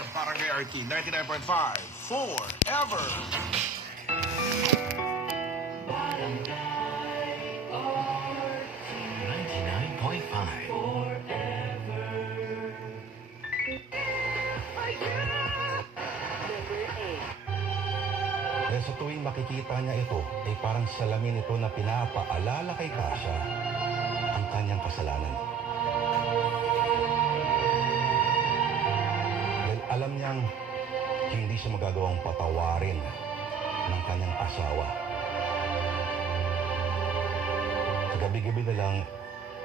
sa Barangay RT 99.5 Forever. Dahil sa tuwing makikita niya ito, ay parang salamin ito na pinapaalala kay Kasia ang kanyang kasalanan. Dahil alam niyang hindi siya magagawang patawarin ng kanyang asawa. Sa gabi-gabi na lang,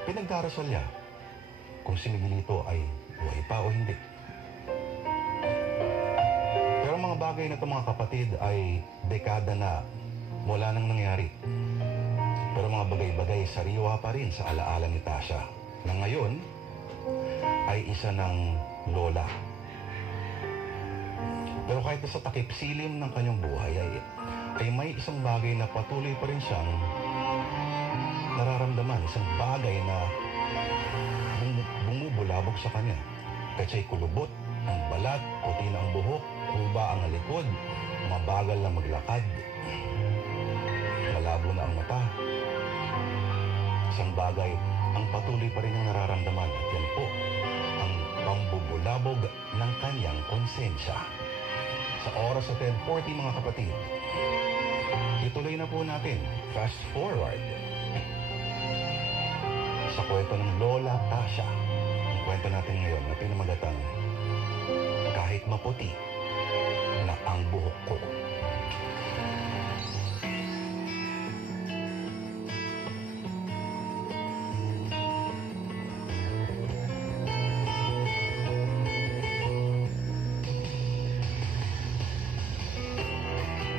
pinagdarasal niya kung si Miguelito ay buhay pa o hindi. Pero mga bagay na ito mga kapatid ay dekada na wala nang nangyari. Pero mga bagay-bagay sariwa pa rin sa alaala ni Tasha na ngayon ay isa ng lola. Pero kahit sa takip silim ng kanyang buhay ay may isang bagay na patuloy pa rin siyang nararamdaman. Isang bagay na bumubulabog sa kanya. Kahit siya'y kulubot, ang balat, puti na ang buhok, kuba ang likod, mabagal na maglakad, malabo na ang mata. Isang bagay ang patuloy pa rin ang nararamdaman at yan po ang pambubulabog ng kanyang konsensya. Sa oras sa 10:40 mga kapatid, ituloy na po natin, fast forward, sa kwento ng Lola Tasha. Ang kwento natin ngayon na pinamagatang Kahit Maputi na ang Buhok Ko.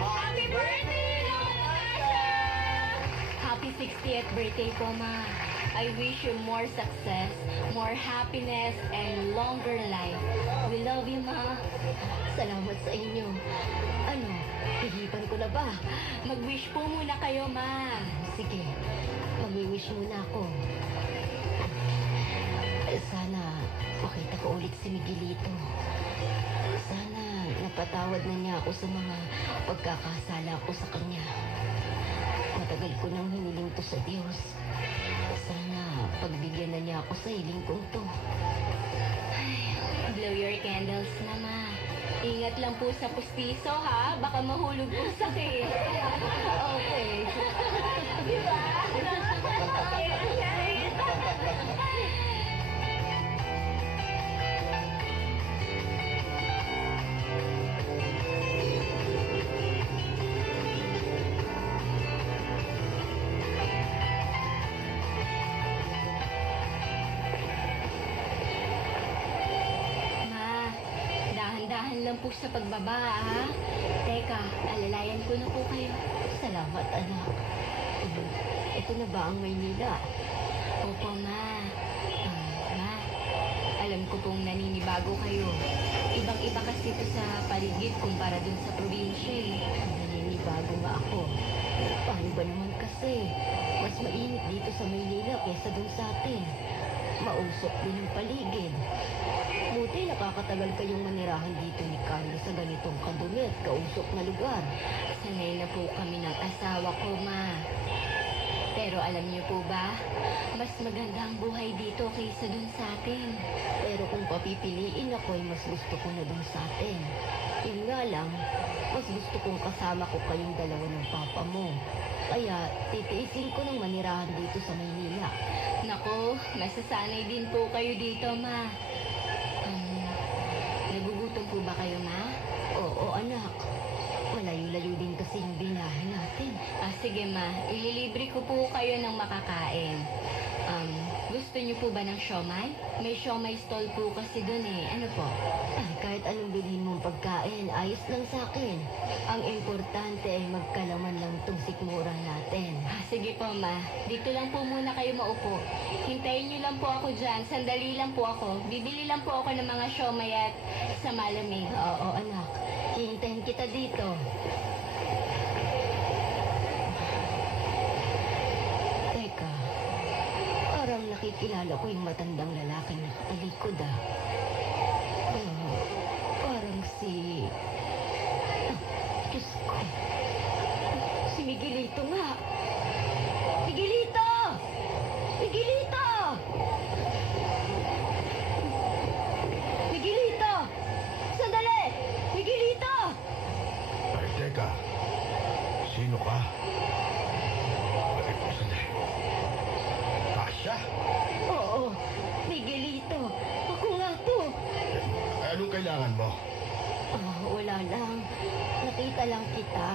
Happy birthday, Lola Tasha! Happy 60th birthday po, Ma. I wish you more success, more happiness, and longer life. We love you, Ma. Salamat sa inyo. Ano, hihipan ko na ba? Mag-wish po muna kayo, Ma. Sige, mag-wish muna ako. Sana makita ko ulit si Miguelito. Sana napatawad na niya ako sa mga pagkakasala ko sa kanya. Matagal ko nang hiniling to sa Diyos. Sana pagbigyan na niya ako sa hiling kong to. Blow your candles na, Ma. Ingat lang po sa pustiso, ha? Baka mahulog po sa cake. Okay. Diba? Ma, dahan-dahan lang po sa pagbaba, ha? Teka, alalayan ko na po kayo. Salamat, anak. Ito na ba ang Maynila? Opo, Ma. Ma, alam ko pong naninibago kayo. Ibang-iba kasi ito sa paligid kumpara dun sa probinsya, eh. Naninibago nga ako. Paano ba naman kasi? Mas mainit dito sa Maynila kaysa dun sa atin. Mausok din ang paligid. Buti nakakatagal kayong manirahan dito ni Carlo sa ganitong kadumi at kausok na lugar. Sanay na po kami ng asawa ko, Ma. Pero alam niyo po ba, mas maganda ang buhay dito kaysa dun sa atin. Pero kung papipiliin ako ay mas gusto ko na dun sa atin. Yun nga lang, mas gusto kong kasama ko kayong dalawa ng papa mo. Kaya titiisin ko ng manirahan dito sa Maynila. Nako, masasanay din po kayo dito, Ma. Nagugutom po ba kayo, Ma? Oo, anak. Malayo-layo din kasi yung binahe natin. Sige, Ma. Ililibre ko po kayo ng makakain. Gusto niyo po ba ng siomay? May siomay stall po kasi dun, eh. Ano po? Ay, kahit anong bilhin mong pagkain, ayos lang sa akin. Ang importante ay magkalaman lang tong sikmura natin. Sige po, Ma. Dito lang po muna kayo maupo. Hintayin niyo lang po ako dyan. Sandali lang po ako. Bibili lang po ako ng mga siomay at sa malamig. Oo, anak. Hintayin kita dito. Teka, parang nakikilala ko yung matandang lalaking nakatalikod, ah. lang kita.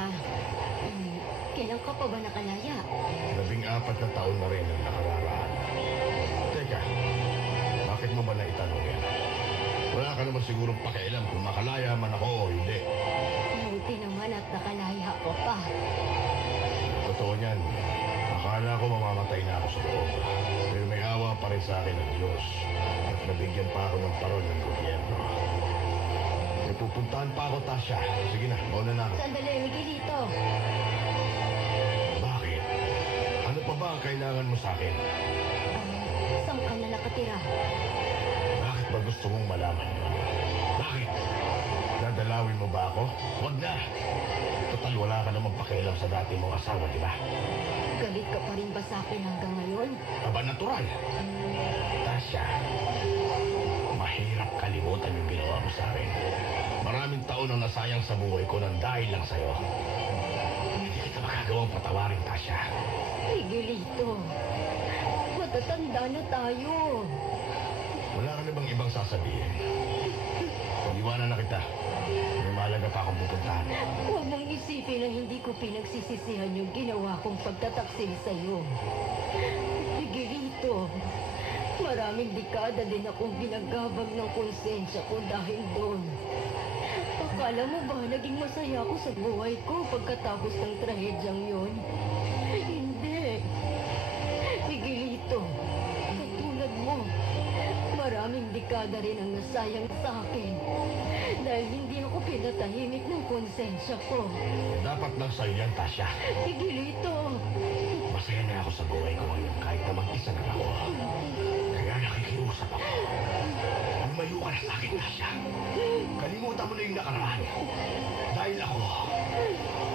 Kailan ka pa ba nakalaya? 14 na taon na rin ang nakararaan. Teka, bakit mo ba naitanong yan? Wala ka naman sigurong pakialam kung makalaya man ako o hindi. Buti naman at nakalaya ko pa. Totoo niyan, akala ko mamamatay na ako sa loob. Pero may awa pa rin sa akin ng Diyos. At nabigyan pa ako ng parol ng gobyerno. May pupuntahan pa ako, Tasha. Sige na, mauna na ako. Sandali, Miguelito. Bakit? Ano pa ba ang kailangan mo sa akin? Saan ka na nakatira? Bakit ba gusto mong malaman yun? Bakit? Dadalawin mo ba ako? Huwag na! Total, wala ka namang pakialam sa dati mong asawa, di ba? Galit ka pa rin ba sa akin hanggang ngayon? Aba, natural. Tasha, mahirap kalimutan yung ginawa mo sa akin. Maraming taon ang nasayang sa buhay ko nang dahil lang sa'yo. Hindi kita makagawang patawarin, Tasha. Miguelito, matatanda na tayo. Wala ka na bang ibang sasabihin? Iwanan na kita. May mahalaga pa akong pupuntahan. Huwag mong isipin na hindi ko pinagsisisihan yung ginawa kong pagtataksil sa'yo. Miguelito, maraming dekada din akong ginagabag ng konsensya ko dahil doon. Akala mo ba naging masaya ako sa buhay ko pagkatapos ng trahedyang yon? Hindi. Miguelito, katulad mo, maraming dekada rin ang nasayang sa akin dahil hindi ako pinatahimik ng konsensya ko. Dapat lang sa'yo yan, Tasha. Miguelito, Masaya na ako sa buhay ko ngayon kahit na mag-isa na ako. Kaya nakikiusap ako. Lumayo ka na sa akin, Tasha. Kalimutan mo na yung nakaraan. Dahil ako,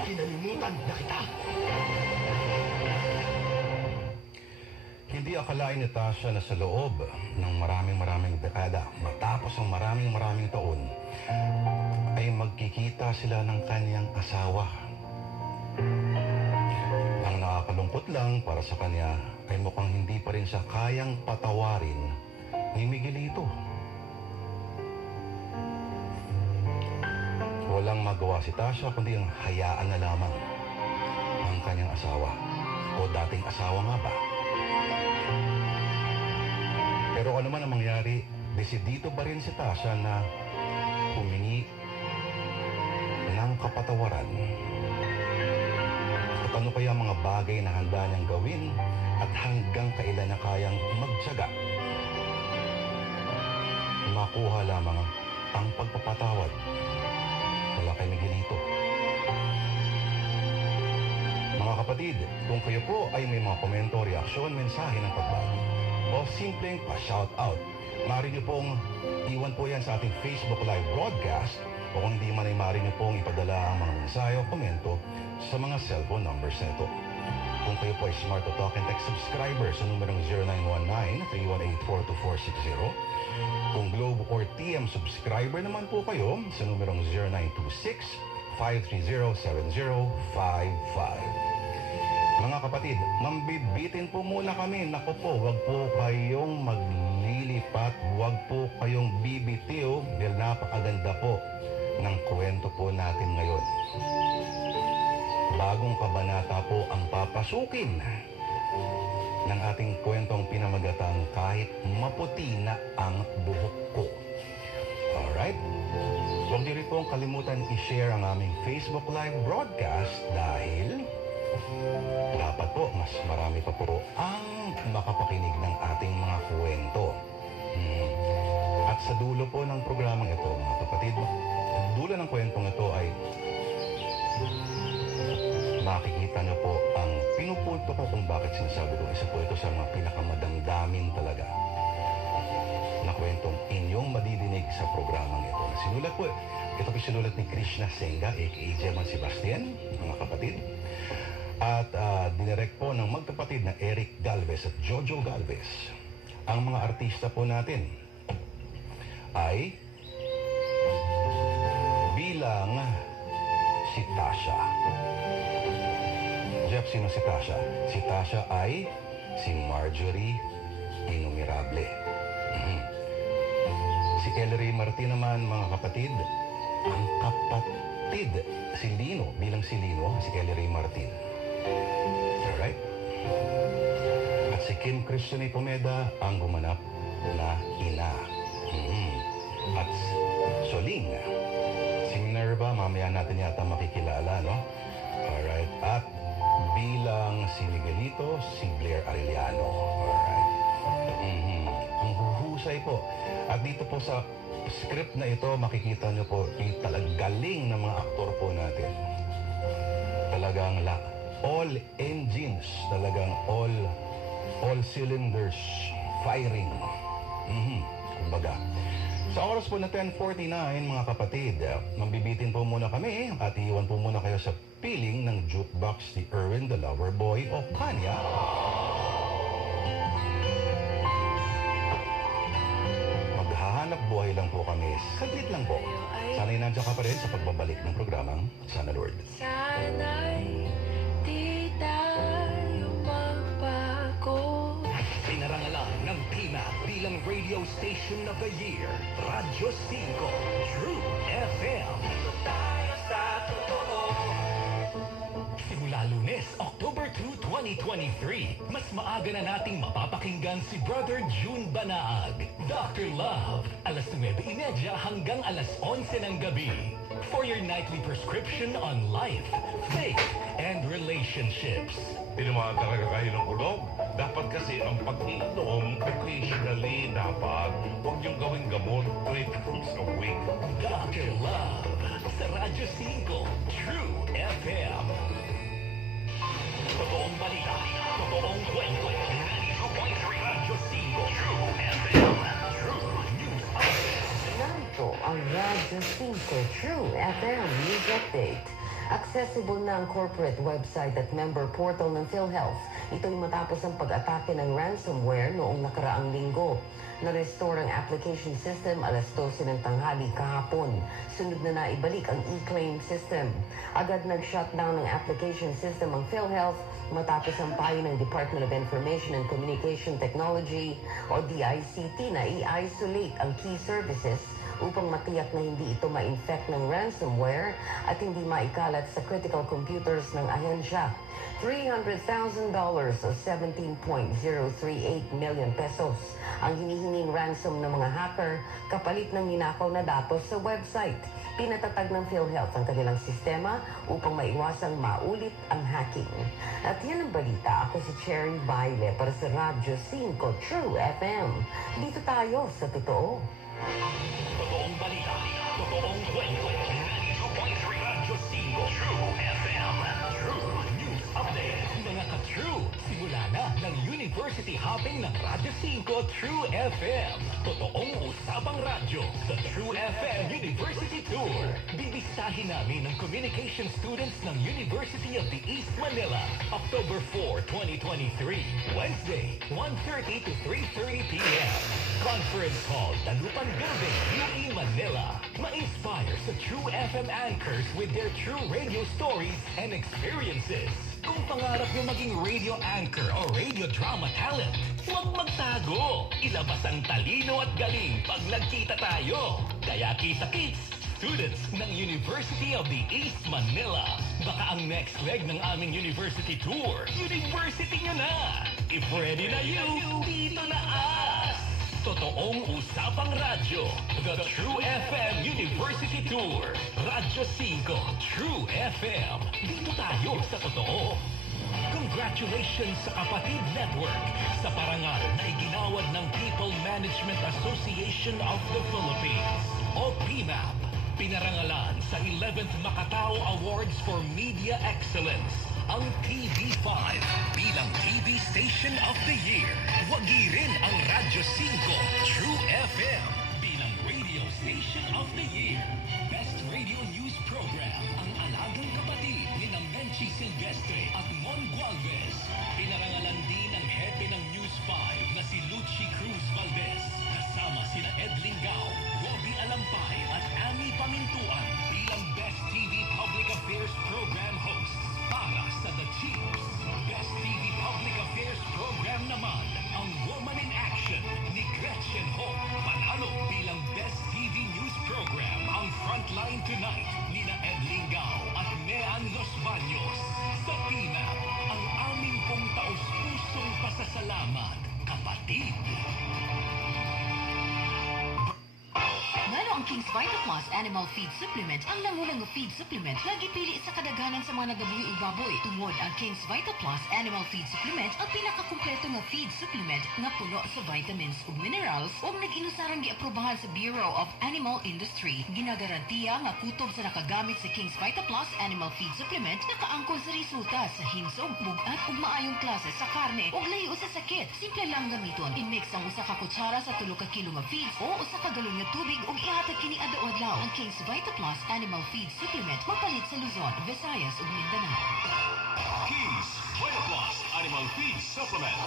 kinalimutan na kita. Hindi akalain ni Tasha na sa loob ng maraming dekada, matapos ang maraming taon, ay magkikita sila ng kanyang asawa. Ang nakakalungkot lang para sa kanya ay mukhang hindi pa rin siya kayang patawarin ni Miguelito. Walang magawa si Tasha kundi ang hayaan na lamang ang kanyang asawa o dating asawa nga ba. Pero ano man ang mangyari, desidido pa rin si Tasha na humingi ng kapatawaran. At ano kaya ang mga bagay na handa niyang gawin at hanggang kailan niya kayang magtiyaga? Makuha lamang ang pagpapatawad mula kay Miguelito. Mga kapatid, kung kayo po ay may mga komento, reaksyon, mensahe ng pagbago o simpleng pa-shout out, maaari niyo pong iwan po yan sa ating Facebook Live broadcast o kung hindi man ay maaari niyo pong ipadala ang mga mensahe o komento sa mga cellphone numbers nito. Kung kayo po ay Smart to Talk and Text subscriber sa numerong 0919-318-4240, kung Globe or TM subscriber naman po kayo sa numerong 0926-530-7055. Mga kapatid, mambibitin po muna kami. Naku po, wag po kayong maglilipat, wag po kayong bibitiw dahil napakaganda po ng kwento po natin ngayon. Bagong kabanata po ang papasukin ng ating kwentong pinamagatang kahit maputi na ang buhok ko. Alright? Huwag niyo rin pong kalimutan i-share ang aming Facebook Live broadcast dahil dapat po mas marami pa po ang makapakinig ng ating mga kwento. At sa dulo po ng programang ito, mga kapatid, dulo ng kwentong ito ay makikita niyo po ang pinupunto ko kung bakit sinasabi ko. Isa po ito sa mga pinakamadamdamin talaga na kwentong inyong madidinig sa programang ito. Sinulat po, ito po sinulat ni Krishna Senga, a.k.a. German Sebastian, mga kapatid. At dinirect po ng magkapatid na Eric Galvez at Jojo Galvez. Ang mga artista po natin ay bilang si Tasha. Jeff, sino si Tasha? Si Tasha ay si Marjorie Inumirable. Si Ellery Martin naman, mga kapatid, ang kapatid si Lino, bilang si Lino, si Kelly Ray Martin. Alright? At si Kim Christiane Pomeda ang gumanap na ina. At Soling, si Minerva, mamaya natin yata makikilala, no? Alright. At bilang si Miguelito, si Blair Arellano. Alright. Ang huhusay po. At dito po sa script na ito, makikita nyo po yung talagaling ng mga aktor po natin. Talagang all engines, talagang all cylinders firing. Kumbaga. Sa oras po na 10:49, mga kapatid, mambibitin po muna kami at iiwan po muna kayo sa piling ng jukebox ni Erwin the Lover Boy o Kanya. Maghahanap buhay lang po kami. Saglit lang po. Sana'y nandiyan ka pa rin sa pagbabalik ng programang Sana Lord. Sana'y di tayo magbago. Pinarangalan ng PMAP bilang Radio Station of the Year, Radyo 5, True FM. Dito tayo sa totoo. Simula Lunes, October 2, 2023, mas maaga na nating mapapakinggan si Brother June Banaag, Dr. Love, alas 9:30 hanggang alas 11 ng gabi. For your nightly prescription on life, faith, and relationships. Tinamaan talaga kayo ng kulog. Dapat kasi ang pag-iinom, occasionally dapat, huwag niyong gawing gamot 3 times a week. Dr. Love, sa Radyo 5, True FM. Totoong balita, totoong kwento. 92.3 Radyo 5, True FM. True News Update. Narito ang Radyo 5 True FM News Update. Accessible na ang corporate website at member portal ng PhilHealth. Ito'y matapos ang pag-atake ng ransomware noong nakaraang linggo. Na-restore ang application system alas 12 ng tanghali kahapon. Sunod na naibalik ang e-claim system. Agad nag-shutdown ng application system ang PhilHealth matapos ang payo ng Department of Information and Communication Technology o DICT na i-isolate ang key services upang matiyak na hindi ito ma-infect ng ransomware at hindi maikalat sa critical computers ng ahensya. $300,000 o 17.038 million pesos ang hinihinging ransom ng mga hacker kapalit ng ninakaw na datos sa website. Pinatatag ng PhilHealth ang kanilang sistema upang maiwasang maulit ang hacking. At yan ang balita. Ako si Cherry Baile para sa Radyo 5 True FM. Dito tayo sa totoo. Totoong balita, totoong kwento. 92.3 Radyo 5, True FM. True News Update. Mga ka-True, simula na ng University Hopping ng Radyo 5, True FM. Totoong usapang radyo sa True FM University Tour. Bibistahin namin ang communication students ng University of the East Manila. October 4, 2023. Wednesday, 1:30 to 3:30 p.m. Conference Hall, Dalupan Building, UE Manila. Ma-inspire sa True FM anchors with their true radio stories and experiences. Kung pangarap nyo maging radio anchor o radio drama talent, huwag magtago. Ilabas ang talino at galing pag nagkita tayo. Kaya kita-kits, students ng University of the East Manila. Baka ang next leg ng aming university tour, university nyo na. If ready na you, dito na as. Totoong usapang radyo, The True FM University Tour. Radyo 5, True FM. Dito tayo sa totoo. Congratulations sa Kapatid Network sa parangal na iginawad ng People Management Association of the Philippines o PMAP. Pinarangalan sa 11th Macatao Awards for Media Excellence ang TV5 bilang TV Station of the Year. Wagi rin ang Radyo 5 True FM bilang Radio Station of the Year. Best Radio News Program ang Alagang Kapatid ni Menchi Silvestre at Mon Gualvez. Pinarangalan din ang hepe ng News 5 na si Luchi Cruz Valdez. Kasama sina Ed Lingao, Robbie Alampay at Amy Pamintuan bilang Best TV Public Affairs Program hosts. Para sa The Chiefs, Best TV Public Affairs Program naman ang Woman in Action ni Gretchen Ho. Panalo bilang Best TV News Program ang Frontline Tonight. Salamat, kapatid. Ngano ang King's Vita Plus Animal Feed Supplement ang nangulang nga feed supplement nga gipili sa kadaghanan sa mga nagabuhi ug baboy. Tungod ang King's Vita Plus Animal Feed Supplement ang pinakakumpleto nga feed supplement nga puno sa vitamins ug minerals ug nag-inusarang giaprobahan sa Bureau of Animal Industry. Ginagarantiya nga kutob sa nakagamit sa King's Vita Plus Animal Feed Supplement nakaangkon sa resulta sa himsog, bugat ug maayong klase sa karne ug layo sa sakit. Simple lang gamiton. I-mix ang usa ka kutsara sa 3 ka kilo nga feeds o usa ka galon nga tubig ug ihatag kini adlaw-adlaw. Ang King's Vita Plus Animal Feed Supplement mapalit sa Luzon, Visayas ug Mindanao. King's Vita Plus Animal Feed Supplement.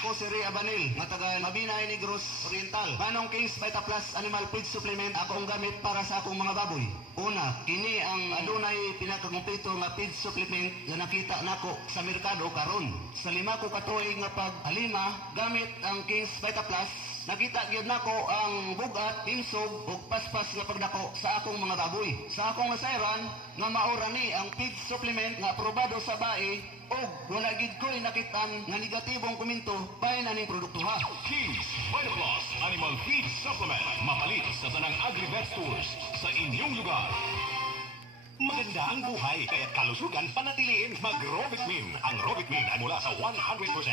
Ako si Ray Abanil, nga taga Mabinay Negros Oriental. Manong King's Vita Plus Animal Feed Supplement ako ang gamit para sa akong mga baboy. Una, kini ang adunay pinakakumpleto nga feed supplement nga nakita nako sa merkado karon. Sa 5 ko katuig nga pag-alima gamit ang King's Vita Plus, nakita gyud nako ang bugat, himsog ug paspas nga pagdako sa akong mga baboy. Sa akong nasayran nga maura ni ang feed supplement nga aprobado sa bae ug wala gid ko'y nakitaan nga negatibong komento bahin na ning produkto ha. King's Vita Plus Animal Feed Supplement. Mapalit sa tanang Agri-Vet Stores sa inyong lugar. Maganda ang buhay, kaya't kalusugan panatiliin. Mag-Robitmin. Ang Robitmin ay mula sa 100%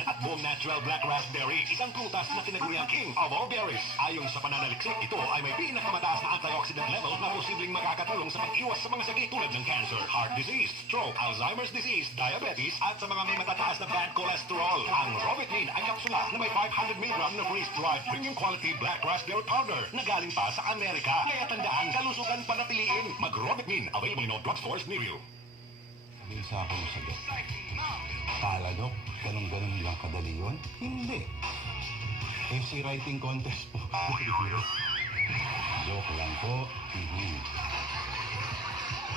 at buong natural black raspberry, isang prutas na tinaguriang king of all berries. Ayon sa pananaliksik, ito ay may pinakamataas na antioxidant level na posibleng makakatulong sa pag-iwas sa mga sakit tulad ng cancer, heart disease, stroke, Alzheimer's disease, diabetes, at sa mga may matataas na bad cholesterol. Ang Robitmin ay kapsula na may 500 mg na freeze-dried premium quality black raspberry powder na galing pa sa Amerika. Kaya tandaan, kalusugan panatiliin. Mag-Robitmin. Available in all drugstores near you. Sabihin sa akin yung sagot. Kala nyo, ganun-ganun lang kadali yun? Hindi. FC writing contest po. Joke lang po.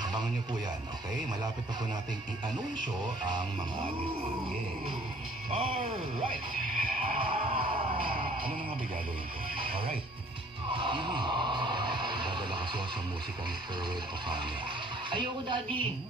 Abangan nyo po yan, okay? Malapit na po natin i-anunsyo ang mga giveaway. Alright! Ano na nga ba gagawin ko? Alright. Dadala kasi ako sa musika ni Terwell Pasanya. Ayoko, Daddy.